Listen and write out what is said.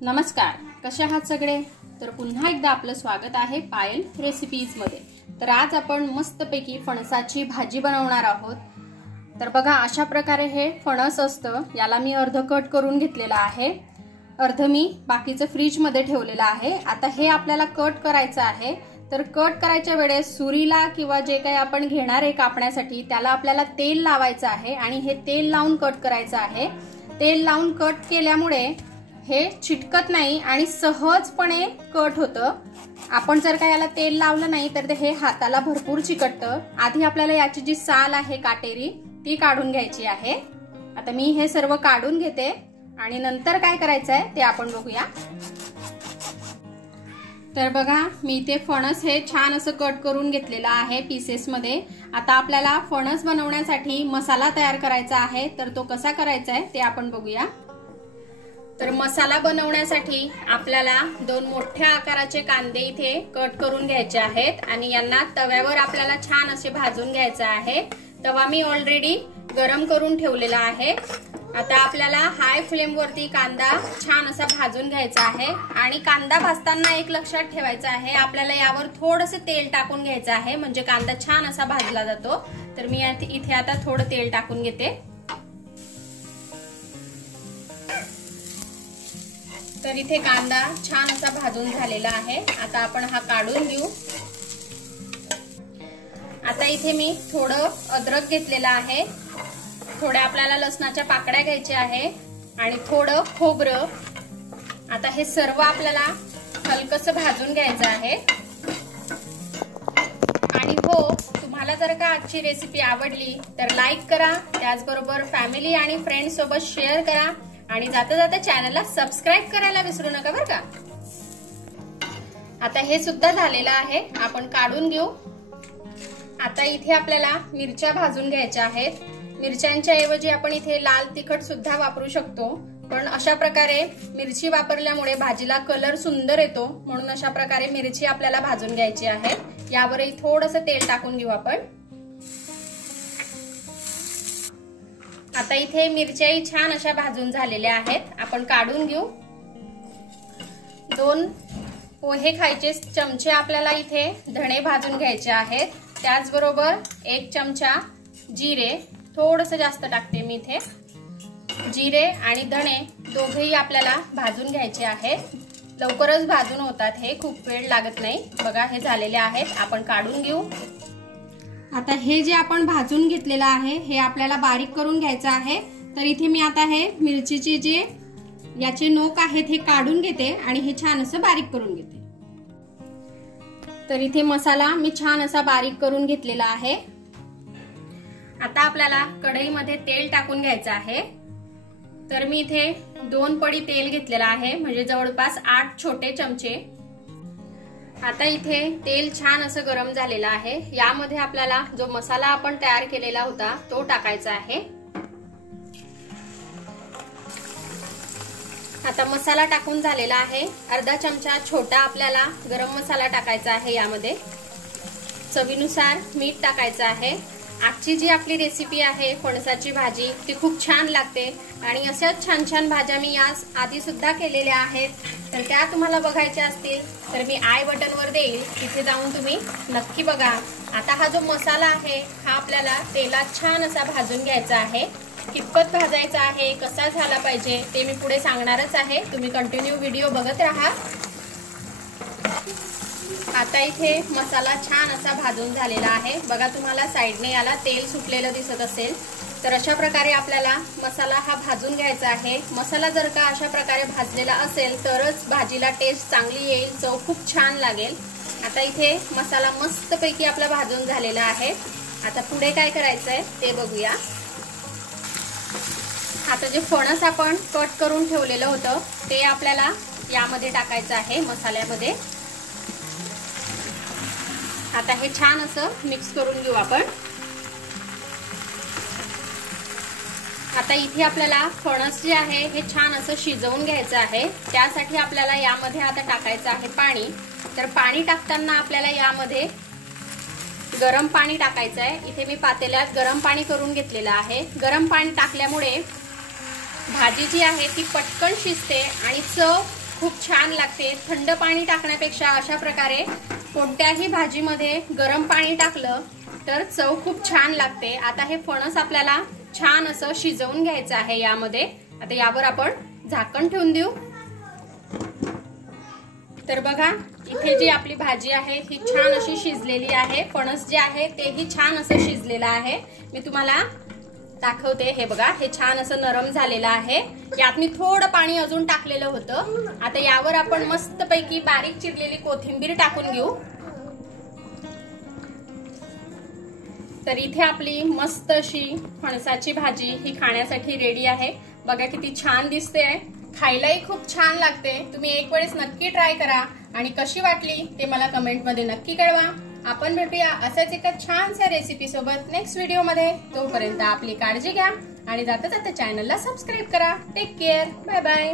नमस्कार, कसे आहात सगळे? तर पुन्हा एकदा आपलं स्वागत आहे पायल रेसिपीज मध्ये। तर आज आपण मस्तपैकी फणसाची भाजी बनवणार आहोत। तर बघा, अशा प्रकारे हे फणस असतं, याला मी अर्ध कट करून घेतलेला आहे, अर्ध मी बाकीचं फ्रीज मध्ये ठेवलेलं आहे। आता हे आपल्याला कट करायचं आहे। तर कट करायच्या वेळेस सुरीला किंवा जे काही आपण घेणार आहे कापण्यासाठी त्याला आपल्याला तेल लावायचं आहे आणि हे तेल लावून कट करायचं आहे। तेल लावून कट केल्यामुळे हे चिटकत नाही आणि सहजपणे कट होतं। आपण जर का याला तेल लावलं नाही तर हे हाताला भरपूर चिकटतं। आधी आपल्याला याची जी साल आहे काटेरी ती काढून घ्यायची आहे। आता मी हे सर्व काढून घेते आणि नंतर काय करायचं आहे ते आपण बघूया। तर बघा, मी ते फणस हे छान असं कट करून घेतलेलं आहे पीसेस मध्ये। आता आपल्याला फणस बनवण्यासाठी मसाला तयार करायचा आहे, तर तो कसा करायचा आहे ते आपण बघूया। तर मसाला बनवण्यासाठी आपल्याला 2 मोठ्या आकाराचे कांदे इथे कट करून घ्यायचे आहेत आणि यांना तव्यावर आपल्याला छान असे भाजून घ्यायचे आहे। तवा मी ऑलरेडी गरम करून ठेवलेला आहे। आता आपल्याला हाय फ्लेम वरती कांदा छान असा भाजून घ्यायचा आहे आणि कांदा भाजताना एक लक्षात ठेवायचं आहे, आपल्याला यावर थोडंसं तेल टाकून घ्यायचं आहे, म्हणजे कांदा छान असा भाजला जातो। तर मी इथे आता थोडं तेल टाकून घेते। तर इथे कांदा छान असा भाजून झालेला आहे। आता आपण हा काढून घेऊ। आता इथे मी थोडं अद्रक घेतलेला आहे, थोड्या आपल्याला लसणाच्या पाकळ्या घ्यायच्या आहे आणि थोडं खोबरं। आता हे सर्व आपल्याला हलकसं भाजून घ्यायचं आहे। आणि हो, तुम्हाला जर का आजची रेसिपी आवडली तर लाईक करा, त्याचबरोबर फॅमिली आणि फ्रेंड्स सोबत शेअर करा आणि जाता जाता चॅनलला सबस्क्राइब करायला विसरू नका बरं का। आता हे सुद्धा झालेलं आहे, आपण काढून घेऊ। आता इथे आपल्याला मिरच्या भाजून घ्यायच्या आहेत। मिरच्यांच्या ऐवजी आपण इथे लाल तिखट सुद्धा वापरू शकतो, पण अशा प्रकारे मिरची वापरल्यामुळे भाजीला कलर सुंदर येतो, म्हणून अशा प्रकारे मिरची आपल्याला भाजून घ्यायची आहे। यावरही थोडंसं तेल टाकून घेऊ आपण। आता इथे मिरच्याही छान अशा भाजून झालेल्या आहेत, आपण काढून घेऊ। 2 पोहे खायचे चमचे आपल्याला इथे धणे भाजून घ्यायचे आहेत, त्याचबरोबर 1 चमचा जिरे, थोडंसं जास्त टाकते मी इथे। जिरे आणि धणे दोघेही आपल्याला भाजून घ्यायचे आहेत, लवकरच भाजून होतात, हे खूप वेळ लागत नाही। बघा, हे झालेले आहेत, आपण काढून घेऊ। आता हे जे आपण भाजून घेतलेलं आहे हे आपल्याला बारीक करून घ्यायचं आहे। तर इथे मी आता हे मिरचीचे जे याचे नोक आहेत हे काढून घेते आणि हे छान असं बारीक करून घेते। तर इथे मसाला मी छान असा बारीक करून घेतलेला आहे। आता आपल्याला कढईमध्ये तेल टाकून घ्यायचं आहे। तर मी इथे 2 पडी तेल घेतलेला आहे, म्हणजे जवळपास 8 छोटे चमचे। आता इथे तेल छान असं गरम झालेलं आहे, यामध्ये आपल्याला जो मसाला आपण तयार केलेला होता तो टाकायचा आहे। आता मसाला टाकून झालेला आहे, अर्धा चमचा छोटा आपल्याला गरम मसाला टाकायचा आहे। यामध्ये चवीनुसार मीठ टाकायचं आहे। आजची जी आपली रेसिपी आहे फणसाची भाजी ती खूप छान लागते आणि अशाच छान छान भाज्या मी याच आधी सुद्धा केलेल्या आहेत, तर त्या तुम्हाला बघायच्या असतील तर मी आय बटन वर देईल, तिथे जाऊन तुम्ही नक्की बघा। आता हा जो मसाला आहे हा आपल्याला तेलात छान असा भाजून घ्यायचा आहे। कितपत भाजायचा आहे, कसा झाला पाहिजे ते मी पुढे सांगणारच आहे, तुम्ही कंटिन्यू व्हिडिओ बघत राहा। आता इथे मसाला छान असा भाजून झालेला आहे, बघा तुम्हाला साइडने याला तेल सुटलेलं दिसत असेल। तर अशा प्रकारे आपल्याला मसाला हा भाजून घ्यायचा आहे। मसाला जर का अशा प्रकारे भाजलेला असेल तरच भाजीला टेस्ट चांगली येईल, चव खूप छान लागेल। आता इथे मसाला मस्तपैकी आपला भाजून झालेला आहे। आता पुढे काय करायचं आहे ते बघूया। आता जे फणस आपण कट करून ठेवलेलं होतं ते आपल्याला यामध्ये टाकायचं आहे मसाल्यामध्ये। आता हे छान असं मिक्स करून घेऊ आपण। आता इथे आपल्याला फणस जे आहे हे छान असं शिजवून घ्यायचं आहे, त्यासाठी आपल्याला यामध्ये आता टाकायचं आहे पाणी। तर पाणी टाकताना आपल्याला यामध्ये गरम पाणी टाकायचं आहे। इथे मी पातेल्यात गरम पाणी करून घेतलेलं आहे। गरम पाणी टाकल्यामुळे भाजी जी आहे ती पटकन शिजते आणि चव खूप छान लागते। थंड पाणी टाकण्यापेक्षा अशा प्रकारे कोणत्याही भाजीमध्ये गरम पाणी टाकलं तर चव खूप छान लागते। आता हे फणस आपल्याला छान असं शिजवून घ्यायचं आहे यामध्ये। आता यावर आपण झाकण ठेवून देऊ। तर बघा इथे जी आपली भाजी आहे ही छान अशी शिजलेली आहे। फणस जे आहे तेही छान असं शिजलेलं आहे। मी तुम्हाला दाखवते, हे बघा हे छान असं नरम झालेलं आहे। यात मी थोडं पाणी अजून टाकलेलं होतं। आता यावर आपण मस्तपैकी बारीक चिरलेली कोथिंबीर टाकून घेऊ। तर इथे आपली मस्त अशी फणसाची भाजी ही खाण्यासाठी रेडी आहे। बघा किती छान दिसते, खायलाही खूप छान लागते। तुम्ही एक वेळेस नक्की ट्राय करा आणि कशी वाटली ते मला कमेंट मध्ये नक्की कळवा। आपण भेटूया अशाच एका छानशा रेसिपी सोबत नेक्स्ट व्हिडिओ मध्ये। तोपर्यंत आपली काळजी घ्या आणि जाता जाता चॅनलला सबस्क्राईब करा। Take care, bye bye.